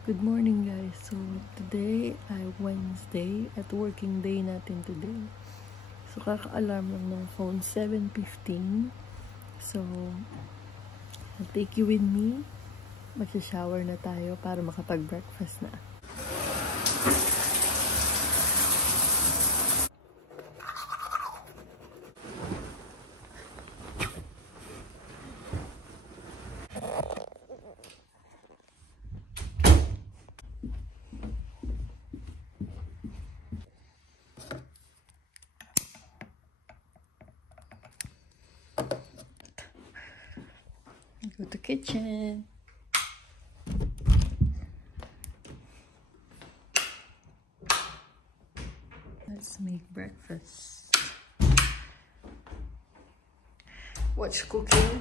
Good morning guys. So today ay Wednesday at working day natin today. So kaka-alarm lang ng phone 7:15. So I'll take you with me. Mag-shower na tayo para makapag-breakfast na. Go to kitchen. Let's make breakfast. What's cooking?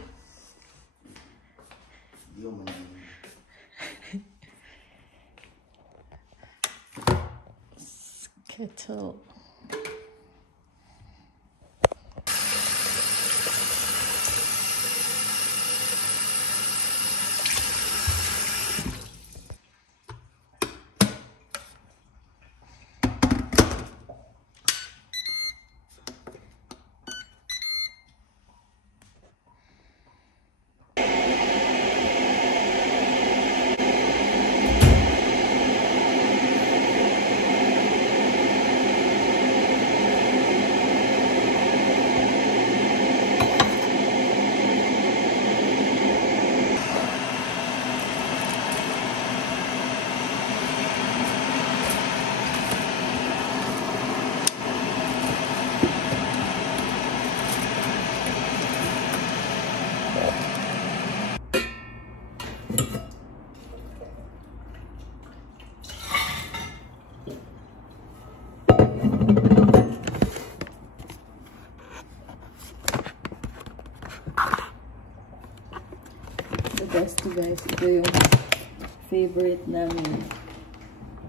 Kettle. Best guys, ito yung favorite namin.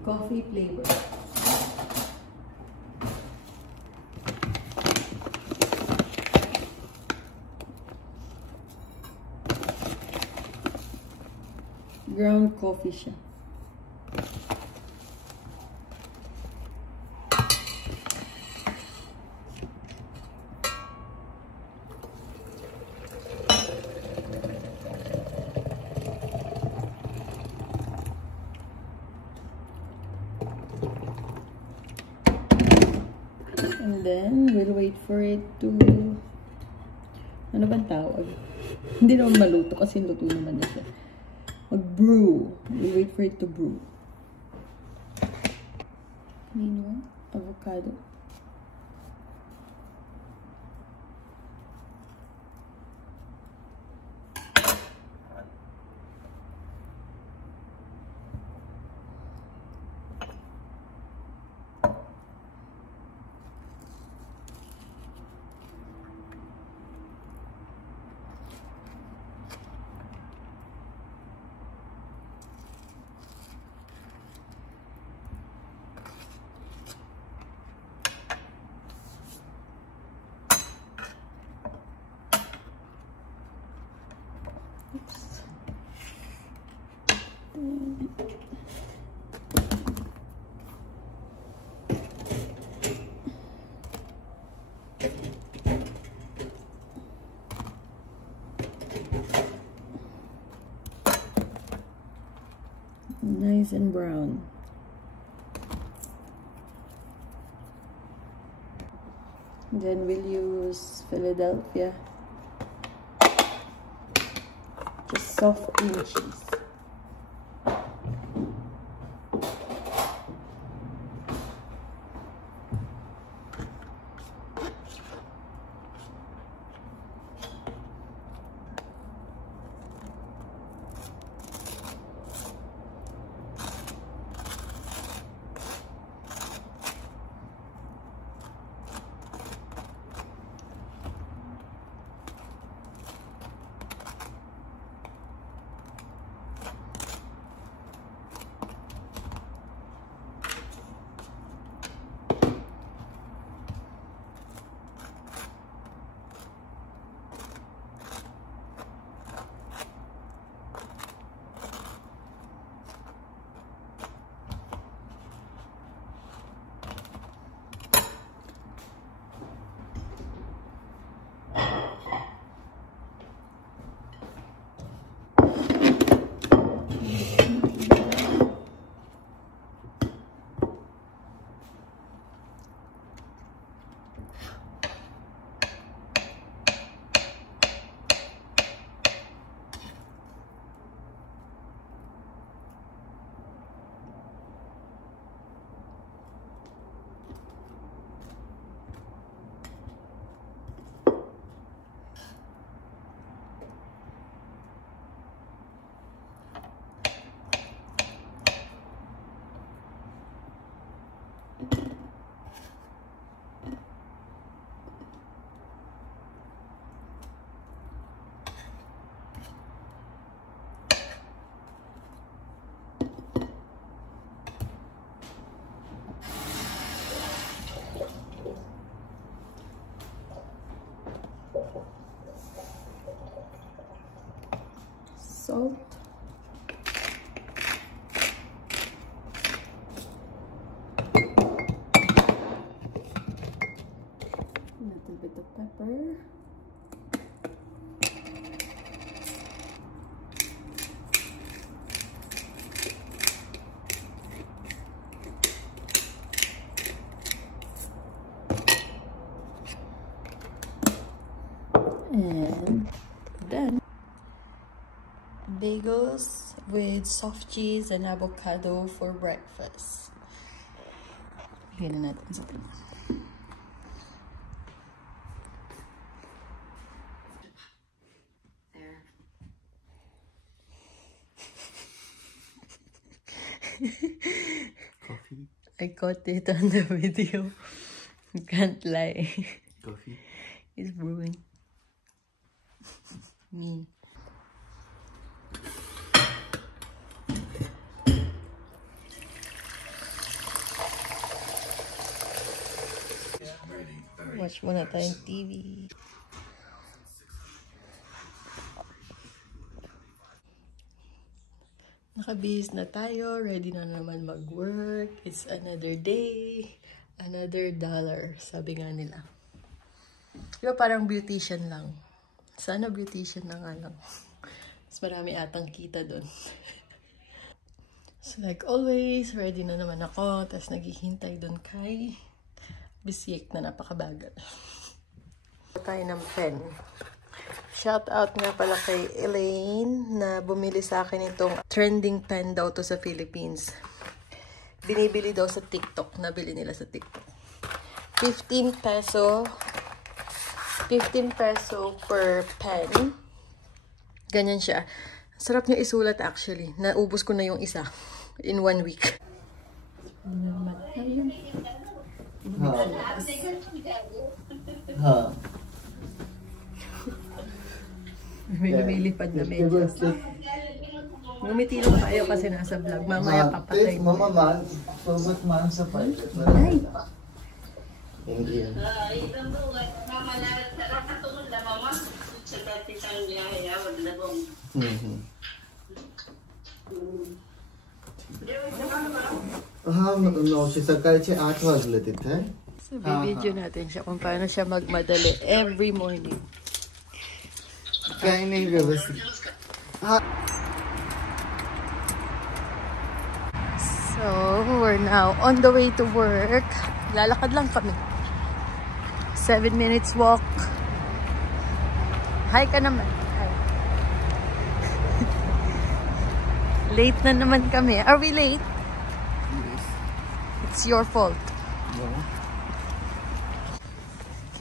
Coffee flavor. Ground coffee siya. And then, we'll wait for it to... Ano bang tawag? Hindi naman maluto kasi luto naman na siya. Mag-brew. We'll wait for it to brew. Meanwhile, avocado. Nice and brown. Then we'll use Philadelphia. Just soft cream cheese. salt. A little bit of pepper. And then bagels with soft cheese and avocado for breakfast. Lagyan na natin sa pan. Coffee? I caught it on the video. Can't lie. Coffee? It's brewing. Me. Watch muna tayong TV. Nakabihis na tayo. Ready na naman mag-work. It's another day. Another dollar. Sabi nga nila. Diba parang beautician lang. Sana beautician na nga lang. Mas marami atang kita dun. So like always, ready na naman ako. Tapos naghihintay dun kay Bisyek na napakabagal. Tayo ng pen. Shout out nga pala kay Elaine na bumili sa akin itong trending pen daw to sa Philippines. Binibili daw sa TikTok. Nabili nila sa TikTok. 15 peso per pen. Ganyan siya. Sarap niya isulat actually. Naubos ko na yung isa in 1 week. May lumilipad na medyo. Ngumiti lang tayo kasi nasa vlog. Mamaya papatay mo. Mama, sobat man sa pilot. Ay! Hindi yan. सकाळचे 8 वाजले तिथे. So, video natin siya kung paano siya magmadali every morning. काही नाही व्यवस्थित. So, we're now on the way to work. Lalakad lang kami. 7 minutes walk. Hi ka naman. Hi. Late na naman kami. Are we late? Yes. It's your fault. No.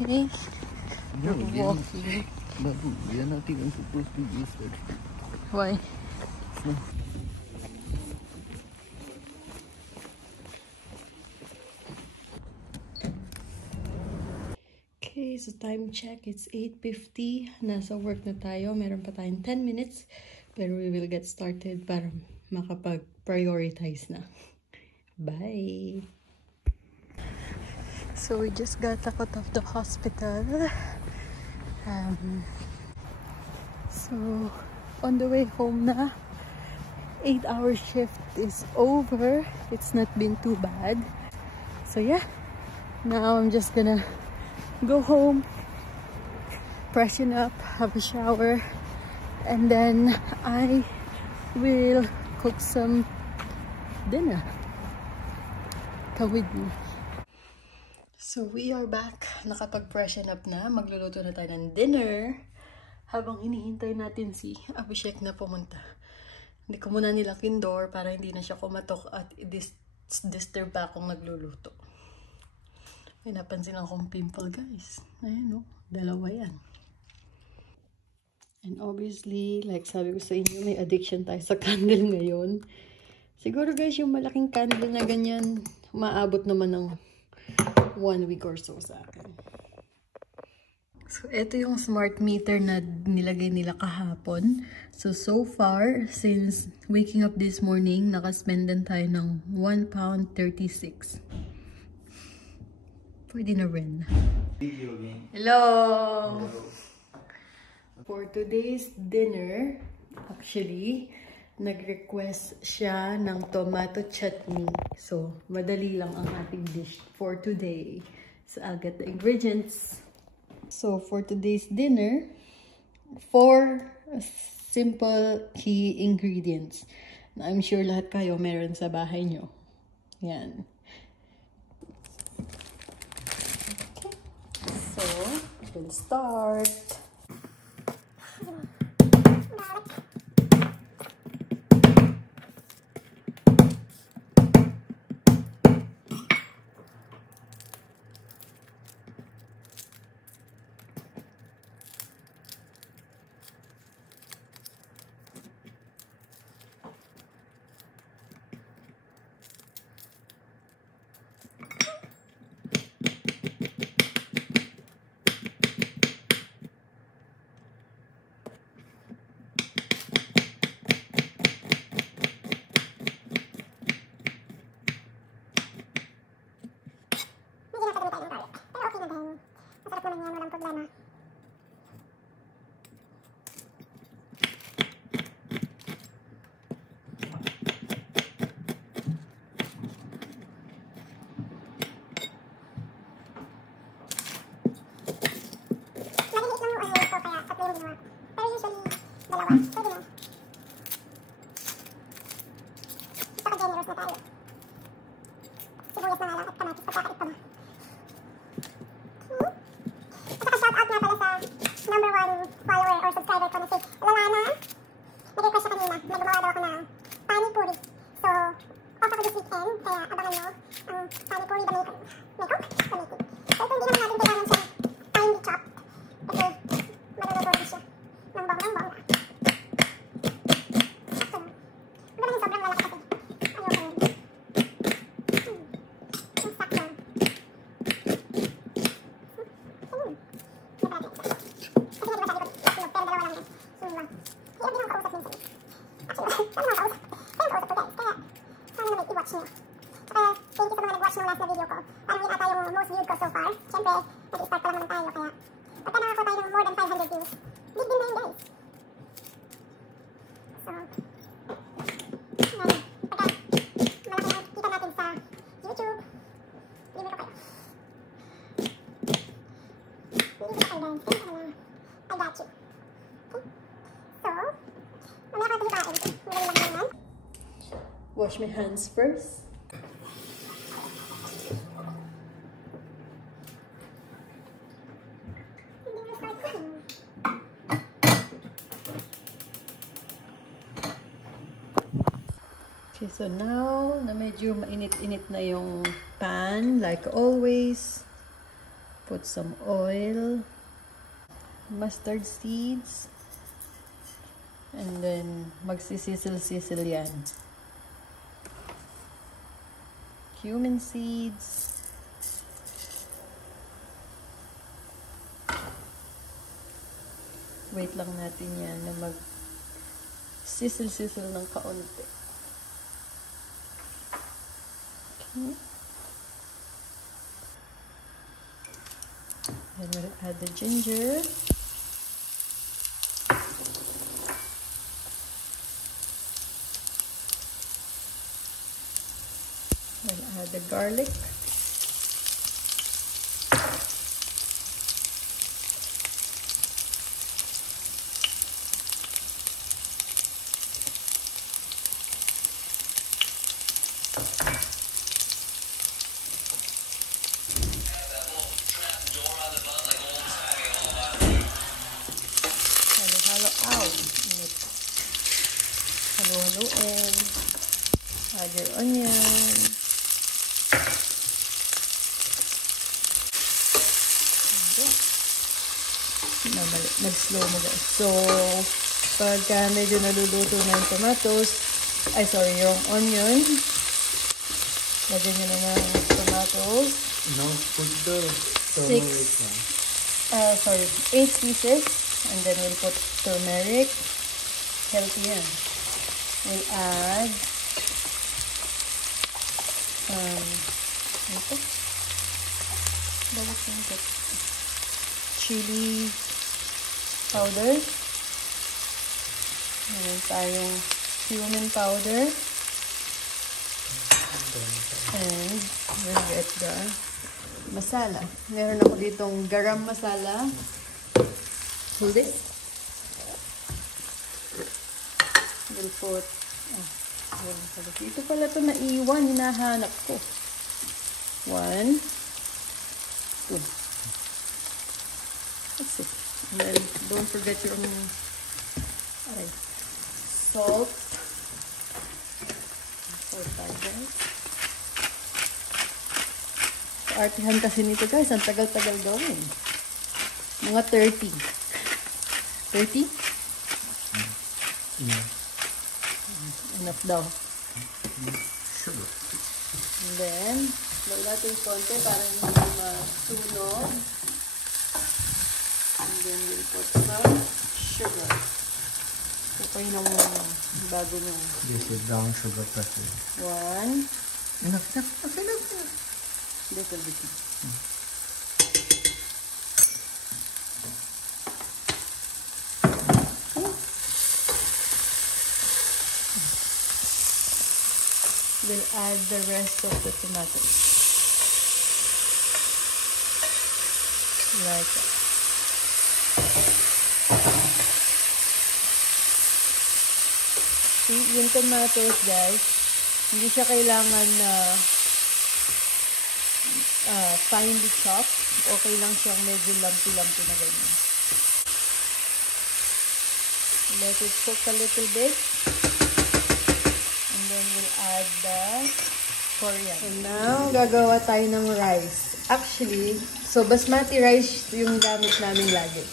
Okay. No, Walking. Babu, we are not even supposed to use that. Why? No. Okay, so time check. It's 8:50. Nasa work na tayo. Meron pa tayong 10 minutes. Pero we will get started para makapag-prioritize na. Bye! So we just got out of the hospital. So on the way home na. 8-hour shift is over. It's not been too bad. So yeah, now I'm just gonna go home, freshen up, have a shower, and then I will cook some dinner. Come with me. So we are back. Nakapag-freshen up na. Magluluto na tayo ng dinner. Habang hinihintay natin si Abhishek na pumunta. Hindi ko muna nilak yung door para hindi na siya kumatok at disturb pa akong nagluluto. May napansin akong pimple, guys. Ayan, no? Dalawa yan. And obviously, like sabi ko sa inyo, may addiction tayo sa candle ngayon. Siguro, guys, yung malaking candle na ganyan, maabot naman ng 1 week or so sa akin. So, ito yung smart meter na nilagay nila kahapon. So far, since waking up this morning, nakaspendan tayo ng £1.36. Pwede na rin. Hello! For today's dinner, Actually, nag-request siya ng tomato chutney. So, madali lang ang ating dish for today. So, I'll get the ingredients. So, for today's dinner, 4 simple key ingredients na I'm sure lahat kayo meron sa bahay nyo. Yan. Okay. So, we'll start. Wash my hands first. Okay, so now na medyo mainit-init na yung pan, like always, put some oil, mustard seeds, and then magsisisil-sisil yan. Cumin seeds, wait lang natin yan na mag sisil-sisil ng kaunti. Okay. Then we'll add the ginger. We'll add the garlic. Halo-haloin. Add your onion. Mag-slow mo guys. So, pagka medyo naluluto na yung tomatoes, yung onion, lagyan nyo na ng tomatoes. Now, put the turmeric now. 8 pieces. And then we'll put turmeric. Healthy yan. We'll add chili powder. Meron tayong cumin powder. And we'll get the masala. Meron ako ditong garam masala. Hold it. We'll put... ito pala ito naiwan. Hinahanap ko. 1, 2. That's it. And then, don't forget your salt. Salt tayo, guys. Artihan kasi nito, guys. Ang tagal-tagal gawin. Mga 30. 30? Yeah. Enough daw. Sugar. And then, low natin konti para hindi masunog. And then, we'll put some sugar. Okay na muna bago nyo. This is brown sugar pressure. 1. Enough. Little bit. We'll add the rest of the tomatoes. Like that. See, yung tomatoes, guys, hindi siya kailangan na finely chopped. Okay lang siyang medyo lumpy-lumpy na ganyan. Let it cook a little bit. And then we'll add the coriander. So now, gagawa tayo ng rice. Actually, so basmati rice yung gamit namin lagi.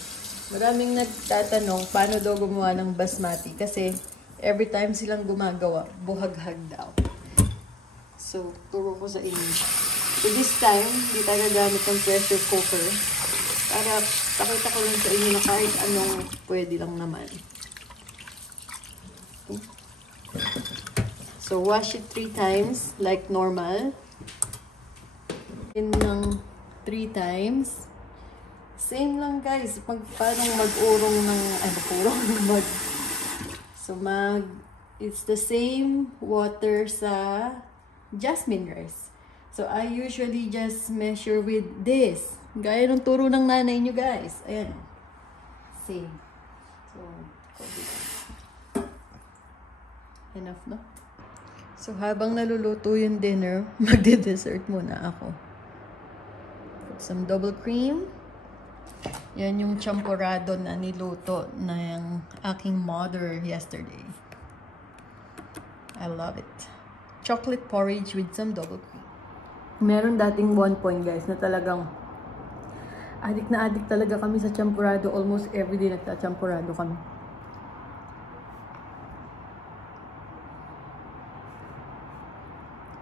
Maraming nagtatanong paano daw gumawa ng basmati kasi every time silang gumagawa, buhaghag daw. So, turo ko sa inyo. So this time, hindi tayo gamit ng pressure cooker para pakita ko lang sa inyo na kahit anong pwede lang naman. Okay. So, wash it 3 times like normal. In ng 3 times. Same lang guys. Paano mag-urong ng, So, it's the same water sa jasmine rice. So, I usually just measure with this. Gaya ng turo ng nanay nyo guys. Ayan. Same. So, enough, no? So, habang naluluto yung dinner, magde-dessert muna ako. Put some double cream. Yan yung champurrado na niluto ng aking mother yesterday. I love it. Chocolate porridge with some double cream. Meron dating 1 point guys na talagang addict na addict talaga kami sa champurrado. Almost everyday nagta-champurrado kami.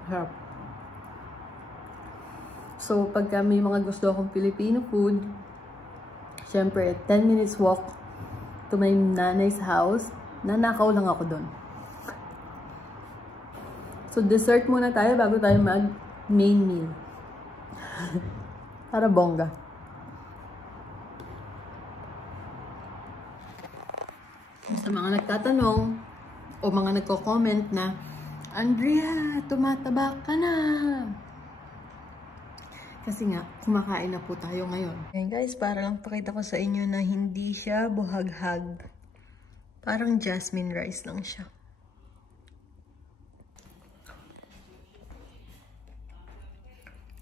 Harap. So, pagka may mga gusto akong Filipino food, syempre, 10 minutes walk to my nanay's house, nanakaw lang ako doon. So, dessert muna tayo bago tayo mag-main meal. Para bongga. Sa mga nagtatanong o mga nagko-comment na, Andrea, tumataba ka na! Kasi nga, kumakain na po tayo ngayon. Ayan guys, para lang pakita ko sa inyo na hindi siya buhaghag. Parang jasmine rice lang siya.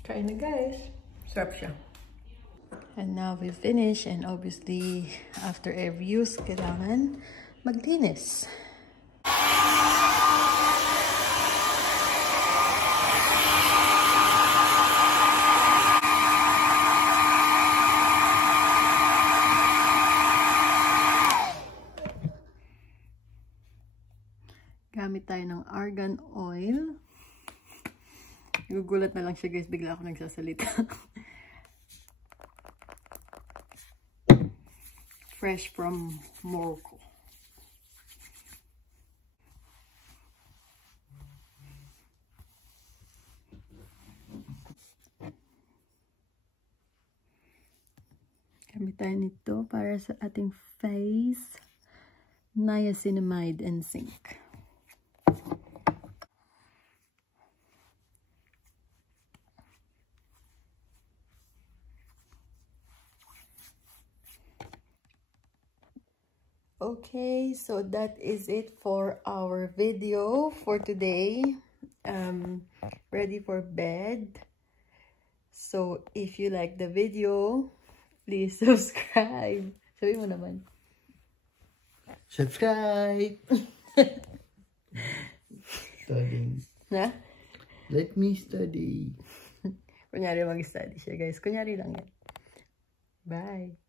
Kain na guys. Sarap siya. And now we finish, and obviously, after every use, kailangan maglinis. Gamit tayo ng argan oil. Gugulat na lang siya guys, bigla ako nagsasalita. Fresh from Morocco. Gamit tayo nito para sa ating face. niacinamide and zinc. Okay, so that is it for our video for today. Ready for bed. So if you like the video, please subscribe. Sabi mo naman. Subscribe! Studying. Na? Let me study. Kunyari mag-study siya, guys. Kunyari lang yan. Bye!